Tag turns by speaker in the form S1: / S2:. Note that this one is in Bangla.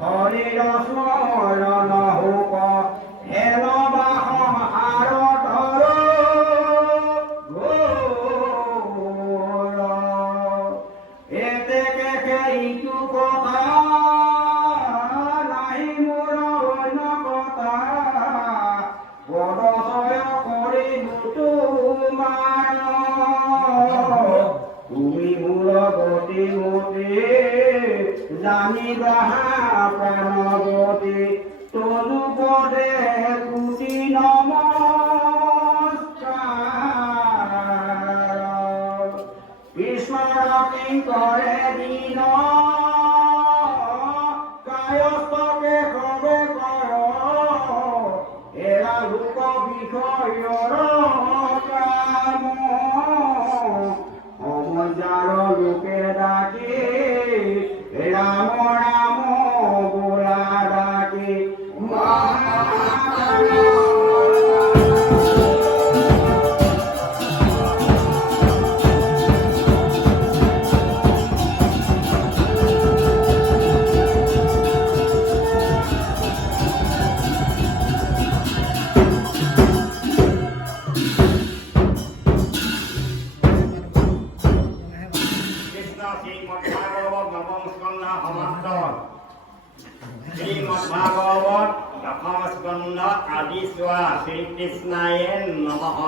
S1: হৰিৰ স্মৰণ হোক হেন বাহ হাৰ ধৰ ঘোৰ। এতেকে সেইটো কথা নাহি মোৰ অন্য কথা পদচয় কৰি তোমাৰ তুমি মোৰ গতি মতি জানিবা প্ৰণৱতী তনু পদে কুটি নমস্কাৰ ঈশ্বৰ কিংকৰে দিন কায়স্তকে কবে কৰ এৰা লোক বিষয়ৰ কাম
S2: কৃষ্ণ শ্রীমদ্ভাগবত নবম স্কন্ধ সমাপ্ত শ্রীমদ্ভাগবত দশম স্কন্ধ আদি চোৱা শ্ৰীকৃষ্ণায়ে নমঃ।